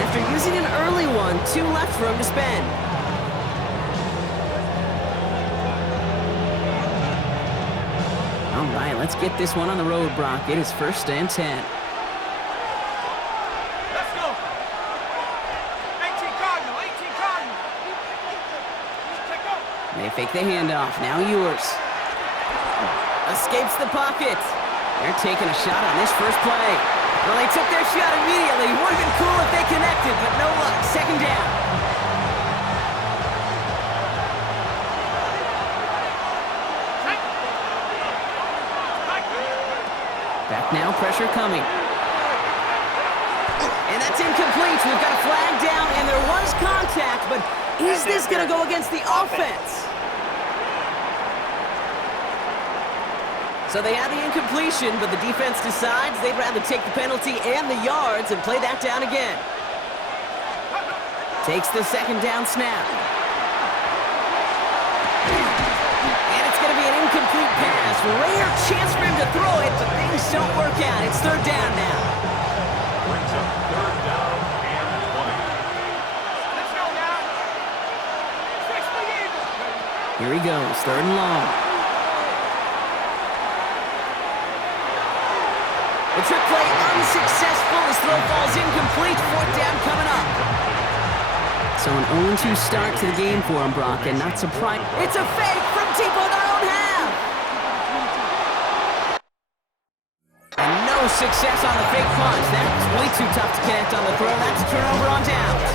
after using an early one, 2 left for him to spend. All right, let's get this one on the road, Brock. It is 1st and 10. Let's go. 18 Cardinal, 18 Cardinal. Check out. They fake the handoff. Now Ewers. Escapes the pocket. They're taking a shot on this first play. Well, they took their shot immediately. Would have been cool if they connected, but no luck. 2nd down. Back now, pressure coming. And that's incomplete. We've got a flag down, and there was contact, but is this going to go against the offense? So they had the incompletion, but the defense decides they'd rather take the penalty and the yards and play that down again. Takes the 2nd down snap. And it's going to be an incomplete pass. Rare chance for him to throw it, but things don't work out. It's 3rd down now. Brings up 3rd down and 20. Let's go now. Fix the Eagles. Here he goes, 3rd and long. The trick play unsuccessful. His throw falls incomplete. 4th down coming up. So an 0-2 start to the game for him, Brock, and not surprising. It's a fake from deep on their own half. And no success on the fake punch. That's way too tough to connect on the throw. That's a turnover on downs.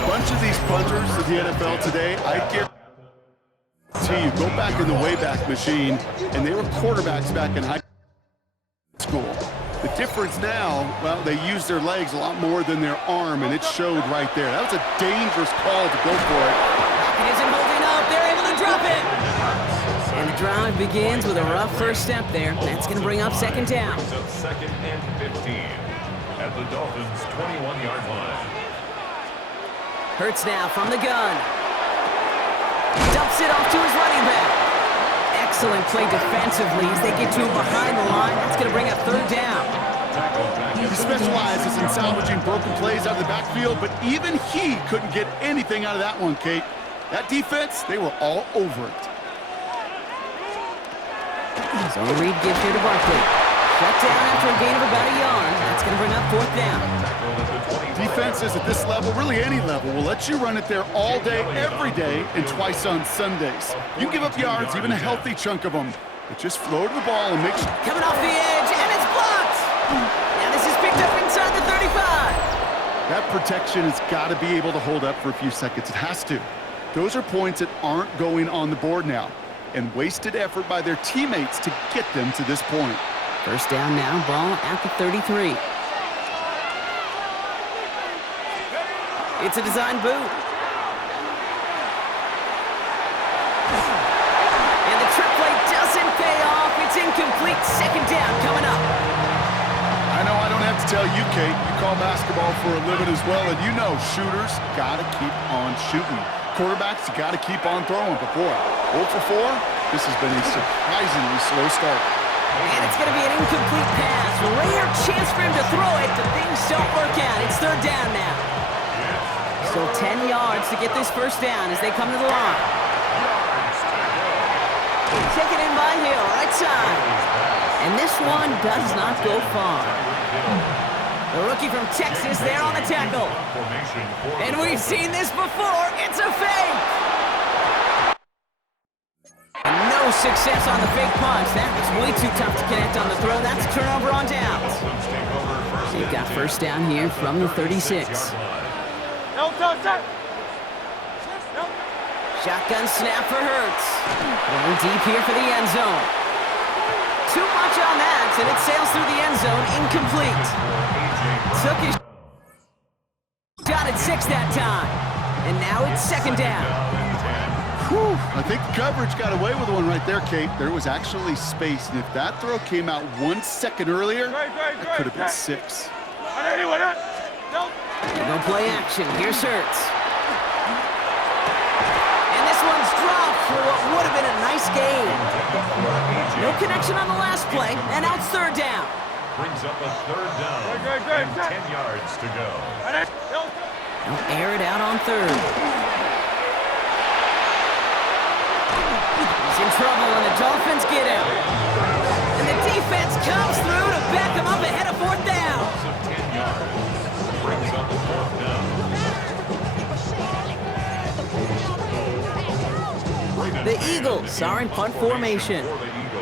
A bunch of these punters to the NFL today, I guarantee you, go back in the Wayback Machine, and they were quarterbacks back in high school. The difference now, well, they use their legs a lot more than their arm, and it showed right there. That was a dangerous call to go for it. It isn't holding up. They're able to drop it. And the drive begins with a rough first step there. That's going to bring up 2nd down. Brings up 2nd and 15 at the Dolphins' 21-yard line. Hurts now from the gun. Dumps it off to his running back. Excellent play defensively as they get to him behind the line. That's going to bring up 3rd down. He specializes in salvaging broken plays out of the backfield, but even he couldn't get anything out of that one, Kate. That defense, they were all over it. So a read gives here to Barkley. Shut down after a gain of about a yard. That's going to bring up 4th down. Defenses at this level, really any level, will let you run it there all day, every day, and twice on Sundays. You give up yards, even a healthy chunk of them, but just throw to the ball and make sure. Coming off the edge, and it's blocked! Now this is picked up inside the 35. That protection has got to be able to hold up for a few seconds. It has to. Those are points that aren't going on the board now, and wasted effort by their teammates to get them to this point. 1st down now, ball at the 33. It's a design boot. And the trick play doesn't pay off. It's incomplete. 2nd down coming up. I know I don't have to tell you, Kate. You call basketball for a living as well, and you know shooters got to keep on shooting. Quarterbacks, you got to keep on throwing. But boy, 0 for 4, this has been a surprisingly slow start. And it's going to be an incomplete pass. Rare chance for him to throw it, but things don't work out. It's 3rd down now. Still 10 yards to get this 1st down as they come to the line. Taken in by Hill, right side. And this one does not go far. The rookie from Texas there on the tackle. And we've seen this before. It's a fake. And no success on the fake punch. That was way too tough to connect on the throw. That's a turnover on downs. They've got 1st down here from the 36. Shotgun snap for Hurts. Going deep here for the end zone. Too much on that, and it sails through the end zone, incomplete. Took his shot at 6 that time. And now it's 2nd down. Whew, I think the coverage got away with one right there, Kate. There was actually space, and if that throw came out 1 second earlier, that could have been 6. They go play action. Here's Hurts. And this one's dropped for what would have been a nice gain. No connection on the last play, and now it's 3rd down. brings up a third down and 10 yards to go. They'll air it out on third. He's in trouble, and the Dolphins get him. And the defense comes through to back him up ahead of fourth down. Loss of 10 yards brings up a fourth down. The Eagles are in punt formation.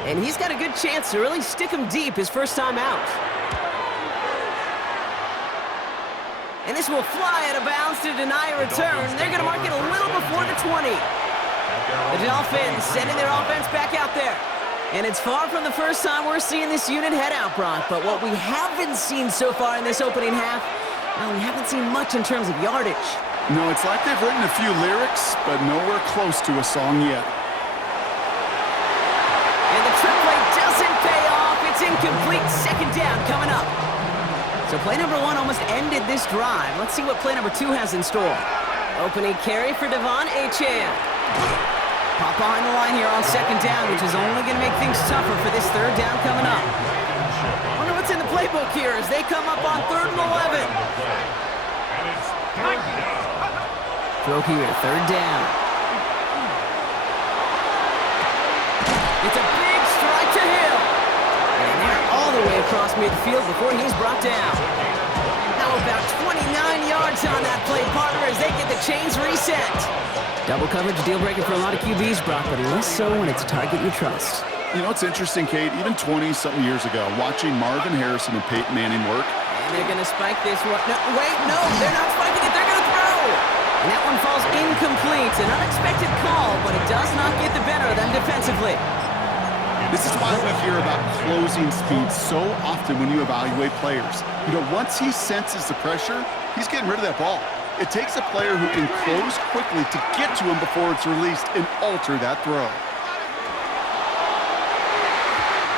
And he's got a good chance to really stick him deep his first time out. And this will fly out of bounds to deny a return. They're going to mark it a little before the 20. The Dolphins sending their offense back out there. And it's far from the first time we're seeing this unit head out, Brock. But what we haven't seen so far in this opening half, well, we haven't seen much in terms of yardage. No, it's like they've written a few lyrics, but nowhere close to a song yet. And the trick play doesn't pay off. It's incomplete. Second down coming up. So play number 1 almost ended this drive. Let's see what play number 2 has in store. Opening carry for Devon Achane. Pop behind the line here on second down, which is only going to make things tougher for this third down coming up. Wonder what's in the playbook here as they come up on 3rd and 11. Throw here, third down. It's a big strike to Hill. And they're all the way across midfield before he's brought down. Now about 29 yards on that play, partner, as they get the chains reset. Double coverage, deal breaker for a lot of QBs, Brock, but less so when it's a target you trust. You know, it's interesting, Kate, even 20-something years ago, watching Marvin Harrison and Peyton Manning work. And they're going to spike this one. No, wait, no, they're not spiking it. They're going to throw. And that one falls incomplete. An unexpected call, but it does not get the better of them defensively. This is why we hear about closing speed so often when you evaluate players. You know, once he senses the pressure, he's getting rid of that ball. It takes a player who can close quickly to get to him before it's released and alter that throw.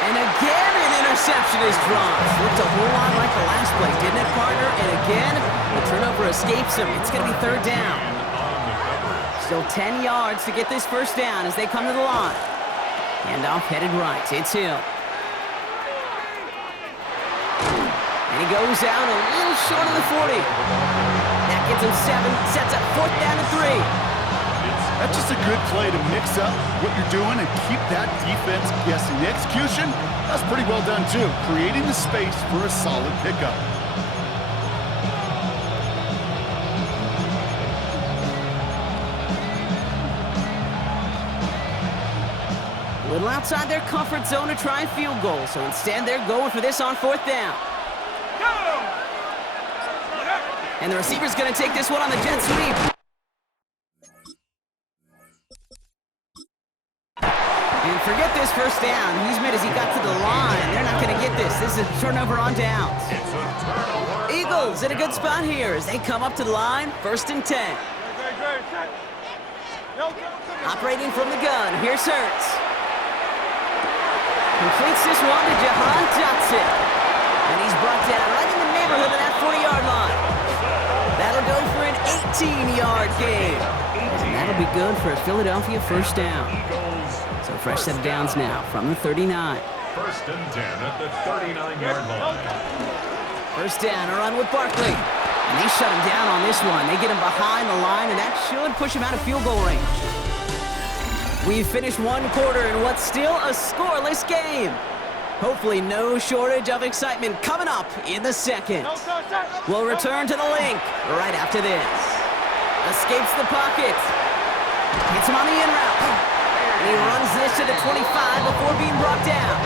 And again, an interception is drawn. Looked a whole lot like the last play, didn't it, partner? And again, the turnover escapes him. It's going to be third down. Still 10 yards to get this first down as they come to the line. Handoff headed right. It's Hill. And he goes out a little short of the 40. That gets him 7, sets up fourth down and 3. That's just a good play to mix up what you're doing and keep that defense guessing. The execution, that's pretty well done too, creating the space for a solid pickup. A little outside their comfort zone to try and field goal, so instead they're going for this on fourth down. And the receiver's going to take this one on the jet sweep. And forget this first down. He's made as he got to the line. They're not going to get this. This is a turnover on downs. Eagles in a good spot here as they come up to the line. 1st and 10. Operating from the gun. Here's Hurts. Completes this one to Jahan Dotson. And he's brought down right in the neighborhood of that 40-yard line. That'll go for an 18-yard gain. And that'll be good for a Philadelphia first down. So fresh set of downs now from the 39. 1st and 10 at the 39-yard line. First down, a run with Barkley. And they shut him down on this one. They get him behind the line, and that should push him out of field goal range. We've finished one quarter in what's still a scoreless game. Hopefully no shortage of excitement coming up in the second. We'll return to the link right after this. Escapes the pocket. Hits him on the in route. And he runs this to the 25 before being brought down.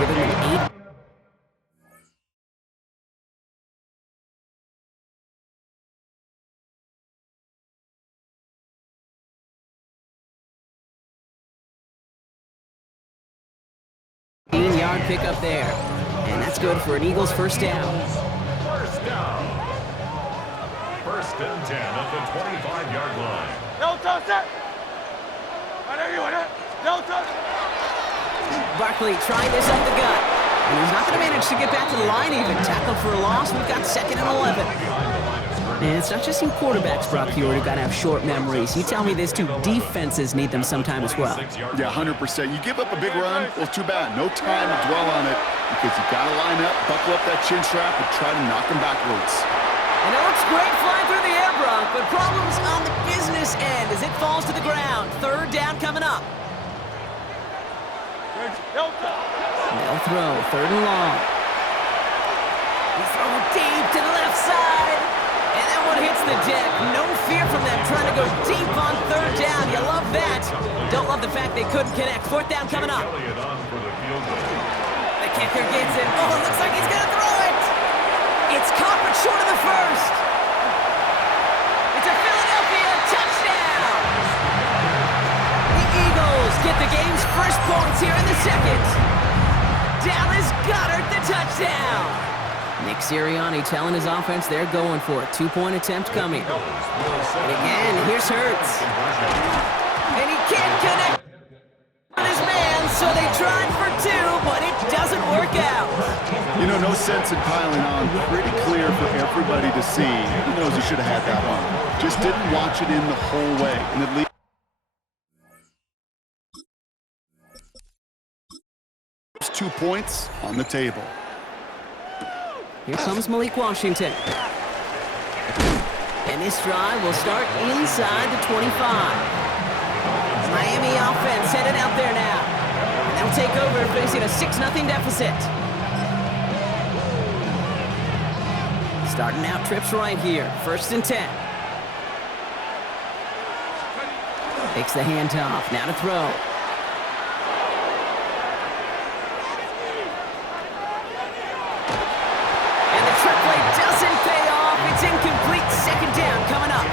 Giving him 8. Yard pickup there. And that's good for an Eagles first down. First down. 1st and 10 at the 25-yard line. Barkley trying this up the gut. And he's not going to manage to get back to the line even. Tackled for a loss. We've got 2nd and 11. And it's not just in quarterbacks, Brock Huard, who got to have short memories. You tell me this too, defenses need them sometime as well. Yeah, 100%. You give up a big run, well, too bad. No time to dwell on it because you got to line up, buckle up that chin strap, and try to knock them backwards. And it looks great flying through the air, Brock, but problems on the business end as it falls to the ground. Third down coming up. No throw, third and long. He's throwing deep to the left side. And that one hits the deck. No fear from them trying to go deep on third down. You love that. Don't love the fact they couldn't connect. Fourth down coming up. The kicker gets it. Oh, it looks like he's going to throw it. It's caught but short of the first. It's a Philadelphia touchdown. The Eagles get the game's first points here in the second. Dallas Goedert the touchdown. Nick Sirianni telling his offense they're going for it. 2-point attempt coming. And again, here's Hurts. And he can't connect on his man, so they tried for two, but it doesn't work out. You know, no sense in piling on. Pretty clear for everybody to see. He knows he should have had that one. Just didn't watch it in the whole way. And it leaves 2 points on the table. Here comes Malik Washington. And this drive will start inside the 25. Miami offense headed out there now. And they'll take over facing a 6-0 deficit. Starting out trips right here. 1st and 10. Takes the handoff. Now to throw. And the trick play doesn't pay off. It's incomplete. 2nd down coming up.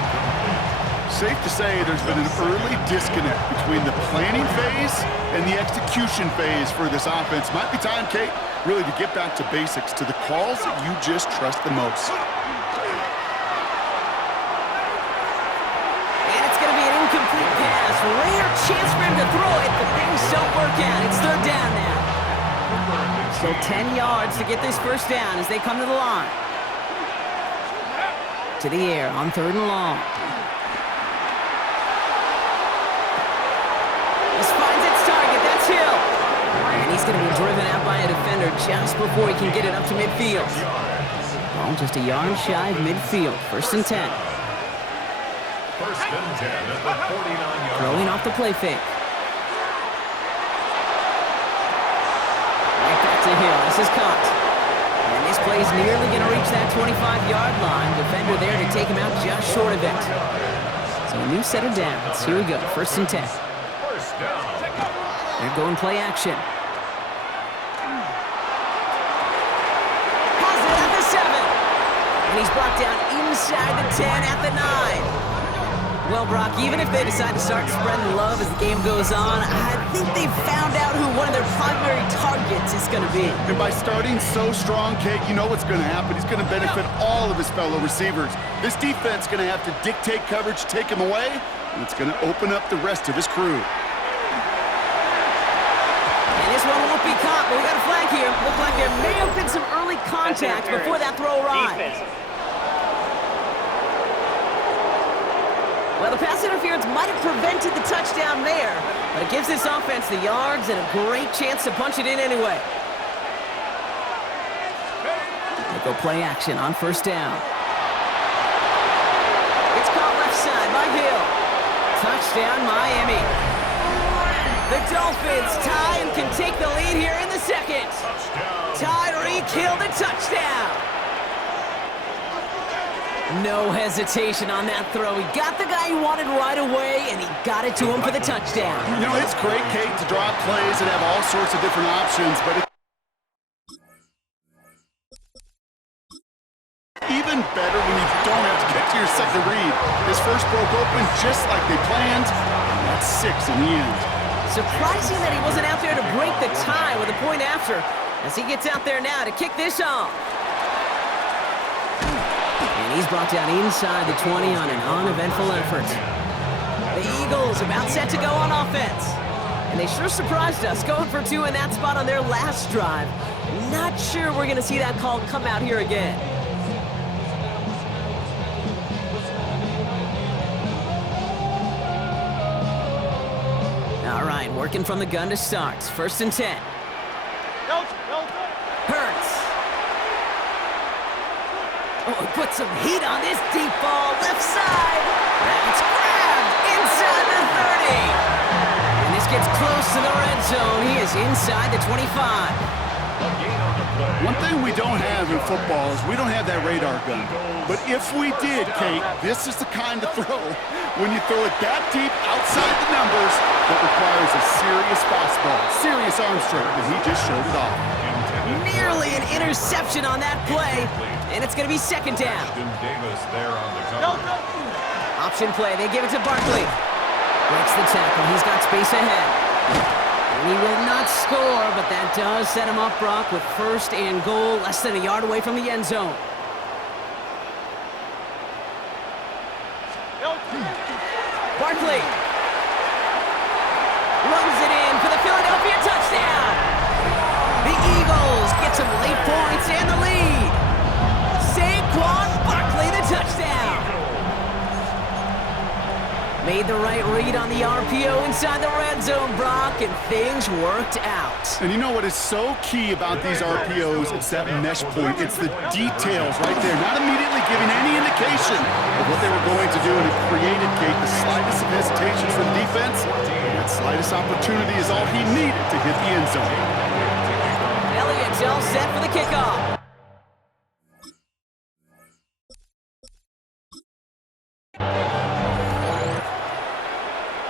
Safe to say there's been an early disconnect between the planning phase and the execution phase for this offense. Might be time, Kate, really to get back to basics, to the calls that you just trust the most. And it's going to be an incomplete pass. Rare chance for him to throw it, but things don't work out. It's 3rd down now. So 10 yards to get this 1st down as they come to the line. To the air on 3rd and long. This finds its target. That's Hill. And he's going to be driven out by a defender just before he can get it up to midfield. Ball just a yard shy of midfield. 1st and 10. 1st and 10 at the 49-yard. Throwing off the play fake. Right back to Hill. This is caught. And this play is nearly going to reach that 25-yard line. Defender there to take him out just short of it. So a new set of downs. Here we go. 1st and 10. They're going play action. Has it at the 7. And he's brought down inside the 10 at the 9. Well, Brock, even if they decide to start spreading love as the game goes on, I think they've found out who one of their primary targets is going to be. And by starting so strong, Kate, you know what's going to happen. He's going to benefit all of his fellow receivers. This defense is going to have to dictate coverage, take him away, and it's going to open up the rest of his crew. And this one won't be caught, but we got a flag here. Looked like there may have been some early contact before that throw arrived. Well, the pass interference might have prevented the touchdown there, but it gives this offense the yards and a great chance to punch it in anyway. They go play action on 1st down. It's caught left side by Hill. Touchdown, Miami. The Dolphins tie and can take the lead here in the 2nd. Tyreek Hill the touchdown. No hesitation on that throw. He got the guy he wanted right away, and he got it to him for the touchdown. You know, it's great, Kate, to draw plays and have all sorts of different options, but even better when you don't have to get to your second read. His first broke open just like they planned, and that's 6 in the end. Surprising that he wasn't out there to break the tie with a point after, as he gets out there now to kick this off. And he's brought down inside the 20 on an uneventful effort. The Eagles about set to go on offense. And they sure surprised us going for 2 in that spot on their last drive. Not sure we're going to see that call come out here again. All right, working from the gun to start. 1st and 10. Hurts. Oh, put some heat on this deep ball. Left side. That's grabbed inside the 30. And this gets close to the red zone. He is inside the 25. One thing we don't have in football is we don't have that radar gun. But if we did, Kate, this is the kind of throw when you throw it that deep outside the numbers that requires a serious fastball, serious arm strength, and he just showed it off. Nearly an interception on that play, and it's going to be 2nd down. Davis there on the cover. Option play, they give it to Barkley. Breaks the tackle, he's got space ahead. And he will not score, but that does set him up, Brock, with 1st and goal, less than a yard away from the end zone. Barkley runs it in for the Philadelphia touchdown. The Eagles get some late points and the lead. Saquon Barkley, the touchdown. Made the right read on the RPO inside the red zone, Brock, and things worked out. And you know what is so key about these RPOs? It's that mesh point. It's the details right there, not immediately giving any indication of what they were going to do, and it created, Kate, the slightest of hesitation for the defense. And that slightest opportunity is all he needed to hit the end zone. Elliott's all set for the kickoff.